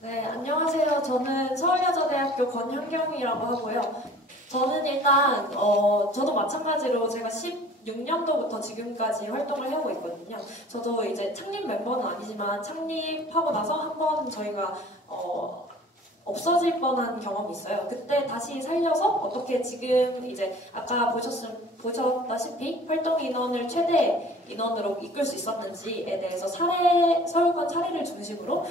네, 안녕하세요. 저는 서울여자대학교 권현경이라고 하고요. 저는 일단, 저도 마찬가지로 제가 16년도부터 지금까지 활동을 하고 있거든요. 저도 이제 창립 멤버는 아니지만 창립하고 나서 한번 저희가, 없어질 뻔한 경험이 있어요. 그때 다시 살려서 어떻게 지금 이제 아까 보셨다시피 활동 인원을 최대 인원으로 이끌 수 있었는지에 대해서 서울권 사례를 중심으로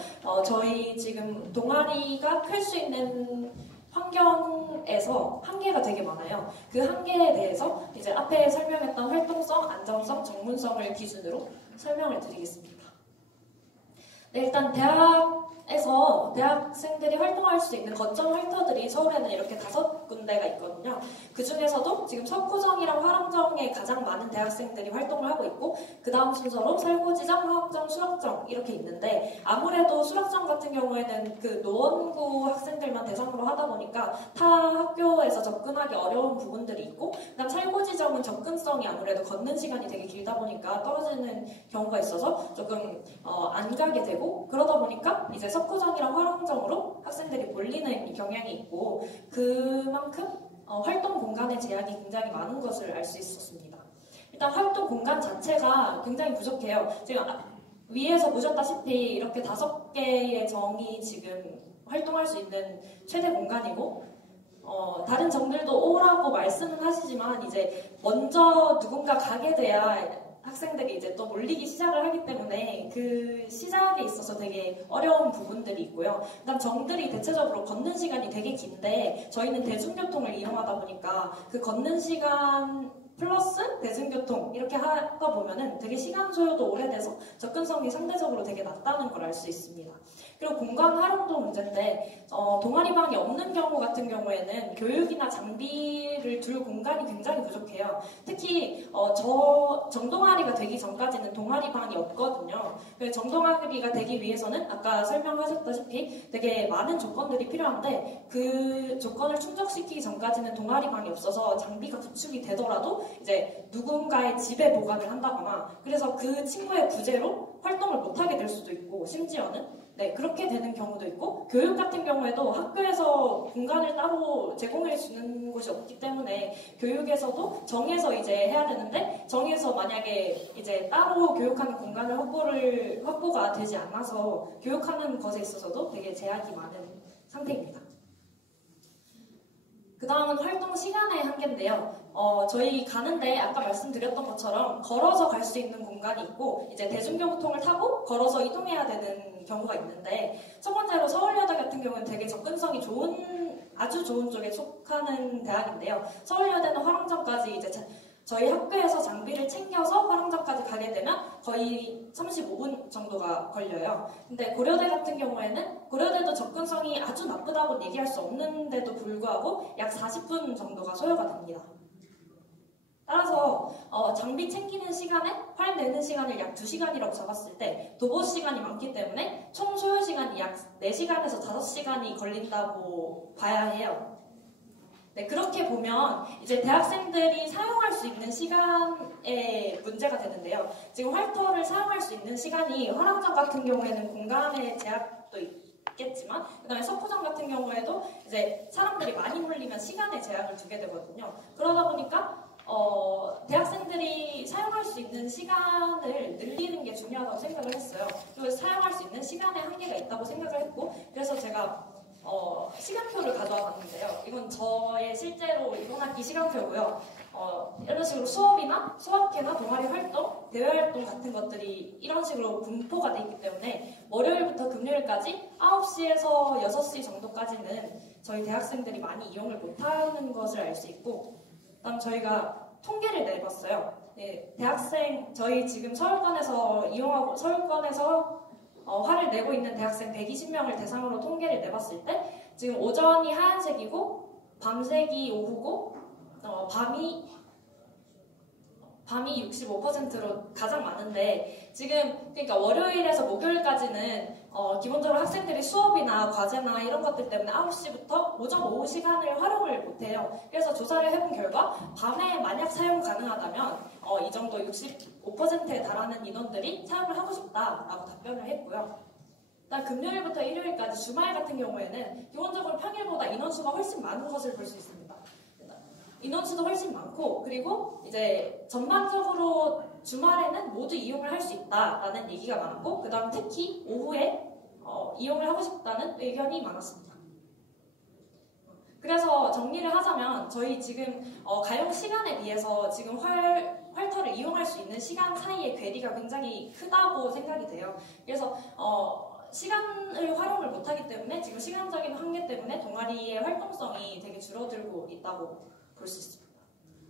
저희 지금 동아리가 클 수 있는 환경에서 한계가 되게 많아요. 그 한계에 대해서 이제 앞에 설명했던 활동성, 안정성, 전문성을 기준으로 설명을 드리겠습니다. 네, 일단 대학생들이 활동할 수 있는 거점 헐터들이 서울에는 이렇게 5군데가 있거든요. 그 중에서도 지금 석고정이랑 화랑정에 가장 많은 대학생들이 활동을 하고 있고, 그 다음 순서로 설고지정, 화학정, 수학정 이렇게 있는데, 아무래도 수학정 같은 경우에는 그 노원구 학생들만 대상으로 하다 보니까 타 학교에서 접근하기 어려운 부분들이 있고, 그다음 설고지정은 접근성이 아무래도 걷는 시간이 되게 길다 보니까 떨어지는 경우가 있어서 조금 안 가게 되고, 그러다 보니까 이제 석고정이랑 화랑정으로 학생들이 몰리는 경향이 있고, 그만큼 활동 공간의 제약이 굉장히 많은 것을 알 수 있었습니다. 일단 활동 공간 자체가 굉장히 부족해요. 지금 위에서 보셨다시피 이렇게 5개의 정이 지금 활동할 수 있는 최대 공간이고, 다른 정들도 오라고 말씀은 하시지만 이제 먼저 누군가 가게 돼야 학생들이 이제 또 몰리기 시작을 하기 때문에 그 시작에 있어서 되게 어려운 부분들이 있고요. 그다음 정들이 대체적으로 걷는 시간이 되게 긴데 저희는 대중교통을 이용하다 보니까 그 걷는 시간 플러스 대중교통 이렇게 하다 보면은 되게 시간 소요도 오래돼서 접근성이 상대적으로 되게 낮다는 걸 알 수 있습니다. 그리고 공간 활용도 문제인데 동아리방이 없는 경우 같은 경우에는 교육이나 장비를 둘 공간이 굉장히 부족해요. 특히 정동아리가 되기 전까지는 동아리방이 없거든요. 정동아리가 되기 위해서는 아까 설명하셨다시피 되게 많은 조건들이 필요한데 그 조건을 충족시키기 전까지는 동아리방이 없어서 장비가 구축이 되더라도 이제 누군가의 집에 보관을 한다거나 그래서 그 친구의 부재로 활동을 못하게 될 수도 있고 심지어는 그렇게 되는 경우도 있고 교육 같은 경우에도 학교에서 공간을 따로 제공해 주는 곳이 없기 때문에 교육에서도 정해서 이제 해야 되는데 정해서 만약에 이제 따로 교육하는 공간을 확보가 되지 않아서 교육하는 것에 있어서도 되게 제약이 많은 상태입니다. 그 다음은 활동 시간의 한계인데요. 저희 가는데 아까 말씀드렸던 것처럼 걸어서 갈 수 있는 공간이 있고 이제 대중교통을 타고 걸어서 이동해야 되는 경우가 있는데 첫 번째로 서울여대 같은 경우는 되게 접근성이 아주 좋은 쪽에 속하는 대학인데요. 서울여대는 화랑정까지 이제 저희 학교에서 장비를 챙겨서 화랑정까지 가게 되면 거의 35분 정도가 걸려요. 근데 고려대 같은 경우에는 고려대도 접근성이 아주 나쁘다고 얘기할 수 없는데도 불구하고 약 40분 정도가 소요가 됩니다. 따라서 장비 챙기는 시간에 활 내는 시간을 약 2시간이라고 잡았을 때 도보 시간이 많기 때문에 총 소요 시간이 약 4시간에서 5시간이 걸린다고 봐야 해요. 네, 그렇게 보면 이제 대학생들이 사용할 수 있는 시간에 문제가 되는데요. 지금 활터를 사용할 수 있는 시간이 화랑정 같은 경우에는 공간의 제약도 있겠지만 그다음에 석고정 같은 경우에도 이제 사람들이 많이 몰리면 시간의 제약을 두게 되거든요. 그러다 보니까 대학생들이 사용할 수 있는 시간을 늘리는 게 중요하다고 생각을 했어요. 그리고 사용할 수 있는 시간에 한계가 있다고 생각을 했고 그래서 제가 시간표를 가져와 봤는데요. 이건 저의 실제로 이번 학기 시간표고요. 이런 식으로 수업이나 수학회나 동아리 활동, 대외 활동 같은 것들이 이런 식으로 분포가 돼 있기 때문에 월요일부터 금요일까지 9시에서 6시 정도까지는 저희 대학생들이 많이 이용을 못하는 것을 알 수 있고 그다음 저희가 통계를 내봤어요. 네, 저희 지금 서울권에서 화를 내고 있는 대학생 120명을 대상으로 통계를 내봤을 때 지금 오전이 하얀색이고 밤색이 오후고 밤이 65%로 가장 많은데 지금 그러니까 월요일에서 목요일까지는 기본적으로 학생들이 수업이나 과제나 이런 것들 때문에 9시부터 오전 오후 시간을 활용을 못해요. 그래서 조사를 해본 결과 밤에 만약 사용 가능하다면 이 정도 65%에 달하는 인원들이 사용을 하고 싶다라고 답변을 했고요. 일단 금요일부터 일요일까지 주말 같은 경우에는 기본적으로 평일보다 인원수가 훨씬 많은 것을 볼 수 있습니다. 인원수도 훨씬 많고, 그리고 이제 전반적으로 주말에는 모두 이용을 할 수 있다라는 얘기가 많았고, 그 다음 특히 오후에 이용을 하고 싶다는 의견이 많았습니다. 그래서 정리를 하자면 저희 지금 가용 시간에 비해서 지금 활터를 이용할 수 있는 시간 사이의 괴리가 굉장히 크다고 생각이 돼요. 그래서 시간을 활용을 못하기 때문에 지금 시간적인 한계 때문에 동아리의 활동성이 되게 줄어들고 있다고 볼 수 있습니다.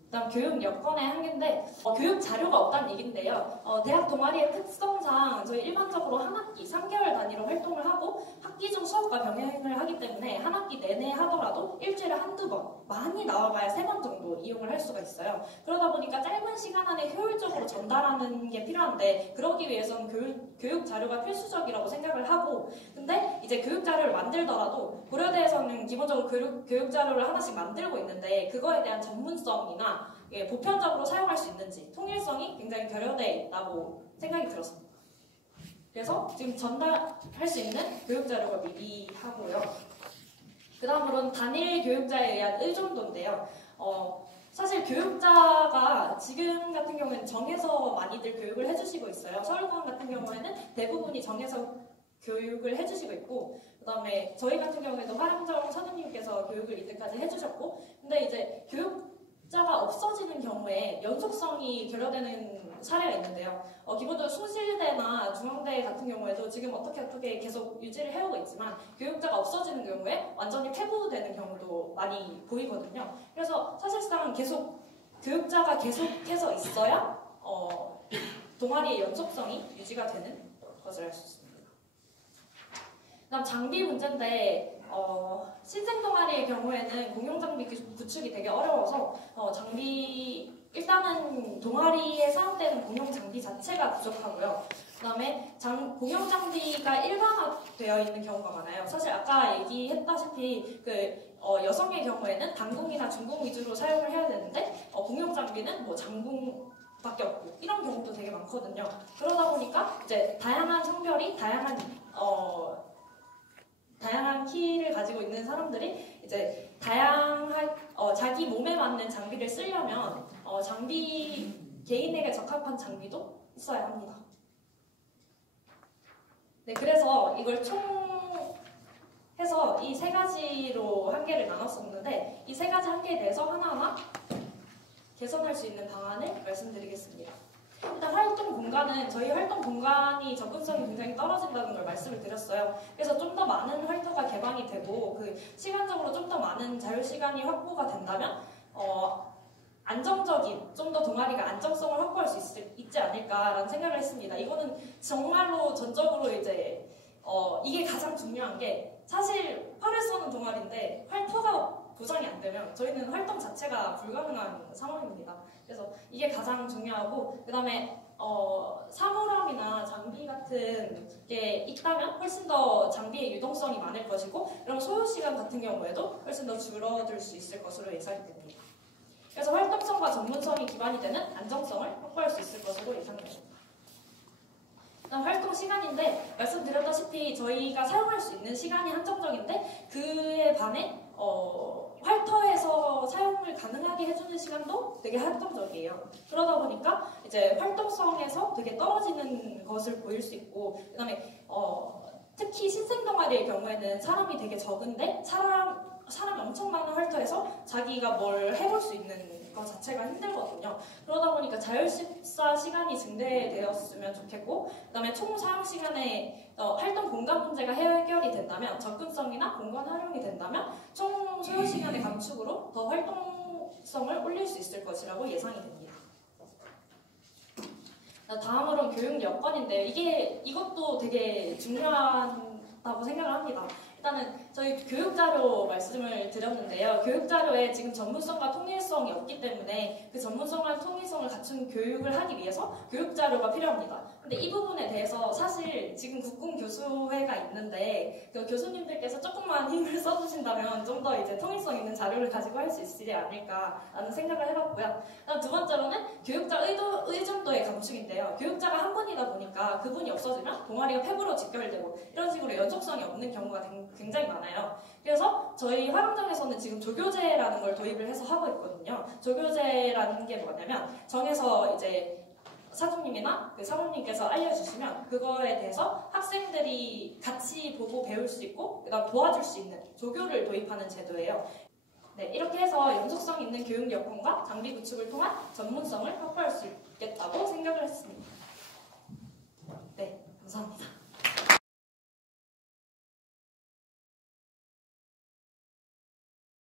그다음 교육 여건의 한계인데 교육 자료가 없다는 얘기인데요. 대학 동아리의 특성상 저희 일반적으로 한 학기 3개월 단위로 활동을 하고 학기 중 수업과 병행을 하기 때문에 한 학기 내내 하더라도 일주일에 한두 번, 많이 나와봐야 3번 정도 이용을 할 수가 있어요. 그러다 보니까 짧은 시간 안에 효율적으로 전달하는 게 필요한데 그러기 위해서는 교육 자료가 필수적이라고 생각을 하고, 근데 이제 교육 자료를 만들더라도 고려대에서는 기본적으로 교육 자료를 하나씩 만들고 있는데 그거에 대한 전문성이나 보편적으로 사용할 수 있는지 통일성이 굉장히 결여되어 있다고 생각이 들었습니다. 그래서 지금 전달할 수 있는 교육 자료가 미비하고요. 그 다음으로는 단일 교육자에 의한 의존도인데요. 사실 교육자가 지금 같은 경우에는 정해서 많이들 교육을 해주시고 있어요. 서울공원 같은 경우에는 대부분이 정해서 교육을 해주시고 있고, 그 다음에 저희 같은 경우에도 화랑정 선생님께서 교육을 이때까지 해주셨고, 근데 이제 교육자가 없어지는 경우에 연속성이 결여되는 사례가 있는데요. 기본적으로 숭실대나 중앙대 같은 경우에도 지금 어떻게 계속 유지를 해오고 있지만 교육자가 없어지는 경우에 완전히 폐부되는 경우도 많이 보이거든요. 그래서 사실상 계속 교육자가 계속해서 있어야 동아리의 연속성이 유지가 되는 것을 알 수 있습니다. 그다음 장비 문제인데 신생 동아리의 경우에는 공용 장비 구축이 되게 어려워서 일단은 동아리에 사용되는 공용 장비 자체가 부족하고요. 그다음에 공용 장비가 일반화되어 있는 경우가 많아요. 사실 아까 얘기했다시피 여성의 경우에는 단궁이나 중궁 위주로 사용을 해야 되는데 공용 장비는 뭐 장궁밖에 없고 이런 경우도 되게 많거든요. 그러다 보니까 이제 다양한 성별이 다양한 키를 가지고 있는 사람들이 이제 자기 몸에 맞는 장비를 쓰려면 개인에게 적합한 장비도 있어야 합니다. 네, 그래서 이걸 총 해서 이 세 가지로 한계를 나눴었는데 이 세 가지 한계에 대해서 하나하나 개선할 수 있는 방안을 말씀드리겠습니다. 일단 활동 공간은 저희 활동 공간이 접근성이 굉장히 떨어진다는 걸 말씀을 드렸어요. 그래서 좀 더 많은 활동가 개방이 되고 시간적으로 좀 더 많은 자유시간이 확보가 된다면 안정적인, 좀 더 동아리가 안정성을 확보할 수 있지 않을까라는 생각을 했습니다. 이거는 정말로 전적으로 이제 이게 가장 중요한 게 사실 활을 쏘는 동아리인데 활터가 보장이 안 되면 저희는 활동 자체가 불가능한 상황입니다. 그래서 이게 가장 중요하고 그 다음에 사물함이나 장비 같은 게 있다면 훨씬 더 장비의 유동성이 많을 것이고 그럼 소요시간 같은 경우에도 훨씬 더 줄어들 수 있을 것으로 예상이 됩니다. 그래서 활동성과 전문성이 기반이 되는 안정성을 확보할 수 있을 것으로 예상됩니다. 일단 활동 시간인데 말씀드렸다시피 저희가 사용할 수 있는 시간이 한정적인데 그에 반해 활터에서 사용을 가능하게 해주는 시간도 되게 한정적이에요. 그러다 보니까 이제 활동성에서 되게 떨어지는 것을 보일 수 있고 그다음에 특히 신생 동아리의 경우에는 사람이 되게 적은데 사람이 엄청 많은 활터에서 자기가 뭘 해볼 수 있는 것 자체가 힘들거든요. 그러다 보니까 자율식사 시간이 증대되었으면 좋겠고 그다음에 총 사용 시간에 활동 공간 문제가 해결이 된다면 접근성이나 공간 활용이 된다면 총 소요 시간의 감축으로 더 활동성을 올릴 수 있을 것이라고 예상이 됩니다. 다음으로는 교육 여건인데요. 이것도 되게 중요하다고 생각을 합니다. 일단은 저희 교육자료 말씀을 드렸는데요. 교육자료에 지금 전문성과 통일성이 없기 때문에 그 전문성과 통일성을 갖춘 교육을 하기 위해서 교육자료가 필요합니다. 근데 이 부분에 대해서 사실 지금 국궁교수회가 있는데 그 교수님들께서 조금만 힘을 써주신다면 좀 더 이제 통일성 있는 자료를 가지고 할 수 있지 않을까라는 생각을 해봤고요. 두 번째로는 교육자 의존도의 감축인데요. 교육자가 한 분이다 보니까 나니까 그분이 없어지면 동아리가 폐부로 직결되고 이런 식으로 연속성이 없는 경우가 굉장히 많아요. 그래서 저희 화랑정에서는 지금 조교제라는 걸 도입을 해서 하고 있거든요. 조교제라는 게 뭐냐면 정해서 이제 사장님이나 그 사모님께서 알려주시면 그거에 대해서 학생들이 같이 보고 배울 수 있고 그다음 도와줄 수 있는 조교를 도입하는 제도예요. 네, 이렇게 해서 연속성 있는 교육 여건과 장비 구축을 통한 전문성을 확보할 수